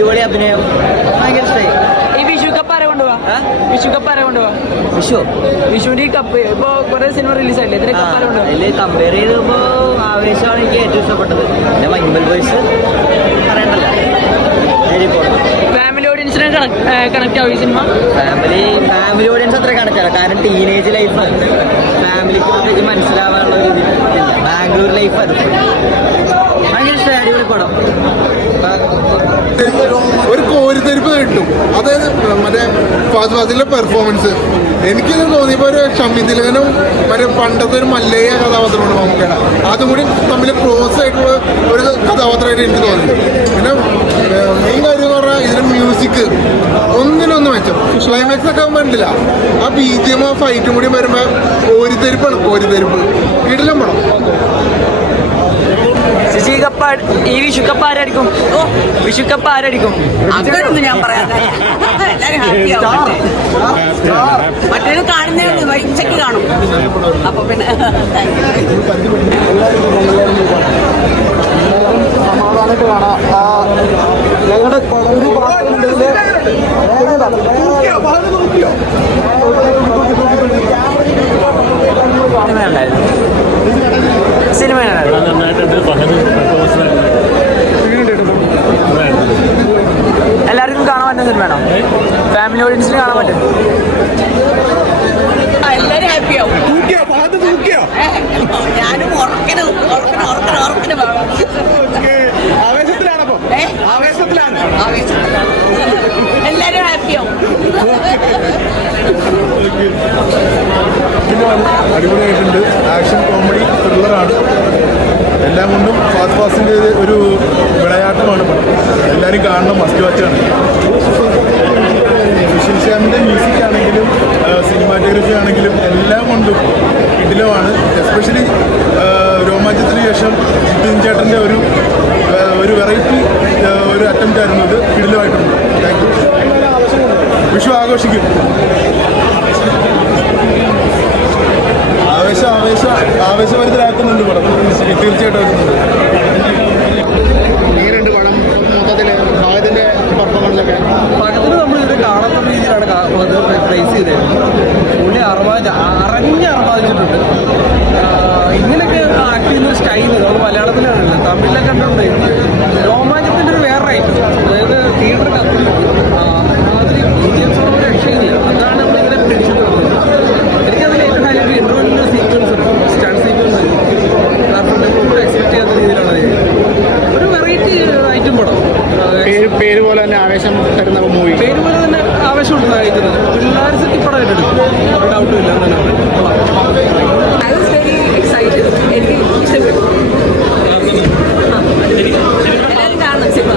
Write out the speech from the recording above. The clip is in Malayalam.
അടിപൊളി അഭിനയം, ഭയങ്കര ഇഷ്ടമായി. ഈ വിഷു കപ്പ് ആരെ കൊണ്ടുപോവാ? വിഷുവിന്റെ ഈ കപ്പ് ഇപ്പൊ കുറെ സിനിമ റിലീസ് ആയില്ലേ, ഇതിന്റെ കപ്പ് ആരെ കൊണ്ടുപോവാ? കമ്പയർ ചെയ്തപ്പോ ആവേശമാണ് എനിക്ക് ഏറ്റവും ഇഷ്ടപ്പെട്ടത്. പിന്നെ മഞ്ഞുമൽ ബോയ്സ് പറയണ്ടല്ലോ. ഫാമിലി ഓഡിയൻസിനെ കണക്ട് ആവും ഈ സിനിമ? ഫാമിലി ഓഡിയൻസ് അത്ര കണക്ട് ആവും. കാരണം ടീനേജ് ലൈഫ് ഫാമിലിക്ക് പ്രത്യേകിച്ച് മനസ്സിലാവാനുള്ള ഒരു ഇതില്ല. ബാംഗ്ലൂർ ലൈഫ് അത് ഭയങ്കര ഇഷ്ടമായി. അടിപൊളി പടം. ഒരു കോരിത്തെരിപ്പ് കിട്ടും. അതായത് മറ്റേ ഫാസ്റ്റ് ഫാസിലെ പെർഫോമൻസ് എനിക്കിത് തോന്നിയപ്പോൾ ഒരു ഷമ്മി തിലകനും മറ്റേ പണ്ടത്തെ ഒരു മല്ലയ്യ കഥാപാത്രമാണ് മമ്മൂക്കയുടെ, അതും കൂടി തമ്മിൽ ക്ലോസ് ആയിട്ടുള്ള ഒരു കഥാപാത്രമായിട്ട് എനിക്ക് തോന്നി. പിന്നെ മെയിൻ കാര്യം എന്ന് പറഞ്ഞാൽ ഇതിന് മ്യൂസിക് ഒന്നിനൊന്നും മെച്ചം. ക്ലൈമാക്സ് ഒക്കെ കണ്ടില്ല, ആ BGM ആ ഫൈറ്റും കൂടി വരുമ്പോൾ കോരിത്തെരിപ്പാണ്. കിടിലം പടം. ഈ വിഷുക്കപ്പ് ആരായിരിക്കും? അങ്ങനൊന്നും ഞാൻ പറയാം. മറ്റൊരു കാണുന്നേ ഉള്ളൂ, വൈച്ചക്ക് കാണും. അപ്പൊ പിന്നെ സമാധാനമായിട്ട് കാണാം. ഞങ്ങളുടെ ഒരു സിനിമ എല്ലാവർക്കും കാണാൻ പറ്റുന്ന സിനിമയാണോ? ഫാമിലി ഓഡിയൻസിന് കാണാൻ പറ്റും? എല്ലാരും ഹാപ്പിയാവും. ഞാനും എല്ലാരും ഹാപ്പിയാവും. അടിപൊളിയായിട്ടുണ്ട്. ആക്ഷൻ, കോമഡി, ത്രില്ലറാണ്. എല്ലാം കൊണ്ടും ഫാസ്റ്റ് ഫാസ്റ്റിൻ്റെ ഒരു വിളയാട്ടമാണ് പടം. എല്ലാവരും കാണണം, മസ്റ്റ് വാച്ചാണ്. സുശീൽ ശ്യാമിൻ്റെ മ്യൂസിക് ആണെങ്കിലും സിനിമാറ്റോഗ്രഫി ആണെങ്കിലും എല്ലാം കൊണ്ടും ഇതിലുമാണ്. എസ്പെഷ്യലി രോമാഞ്ചത്തിന് ശേഷം ജിതിൻ ചേട്ടൻ്റെ ഒരു വെറൈറ്റി ഒരു അറ്റംപ്റ്റ് ആയിരുന്നു ഇത്. കിടിലമായിട്ടുണ്ട്. Thank you. വിഷു ആഘോഷിക്കും. ആവേശഭരിതരാക്കുന്നുണ്ട് പടം. തീർച്ചയായിട്ടും വരുന്നുണ്ട്. എങ്ങനെയുണ്ട് പടം മൊത്തത്തിൽ? ഫഹദിന്റെ പെർഫോമൻസൊക്കെ പടത്തിന് നമ്മളിത് കാണാത്ത രീതിയിലാണ് പ്രൈസ് ചെയ്തത്. പുള്ളി അറിഞ്ഞിട്ടുണ്ട്. ഇങ്ങനെയൊക്കെ ആക്ട് ചെയ്യുന്ന സ്റ്റൈല് നമ്മൾ മലയാളത്തിലാണല്ലോ, തമിഴിലൊക്കെ കണ്ടിട്ടുണ്ട്. രോമാഞ്ചത്തിൻ്റെ ഒരു വേറെ ഐറ്റം, അതായത് തിയേറ്ററിൽ മാതിരി BGMs രക്ഷയില്ല. അതാണ് നമ്മളിങ്ങനെ പിടിച്ചിട്ട് വരുന്നത്. എനിക്കതിൽ ഏറ്റവും ഹൈലൈറ്റ് ഇൻട്രോയിൻ്റെ സീക്വൻസ് ഉണ്ട്, സ്റ്റാൻഡ് സീക്വൻസ്. എക്സ്പെക്ട് ചെയ്യാത്ത രീതിയിലാണ് ഒരു വെറൈറ്റി ഐറ്റം പടം. പേര് പോലെ തന്നെ ആവേശം തരുന്ന മൂവി. പേര് പോലെ തന്നെ ആവേശമുണ്ട് നയിക്കുന്നത്. പിള്ളേർ സെറ്റി പടം ഏറ്റെടുക്കും, ഒരു ഡൗട്ടും ഇല്ല. എനിക്ക് ഇഷ്ടപ്പെട്ടു. എല്ലാവരും കാണണം സിനിമ.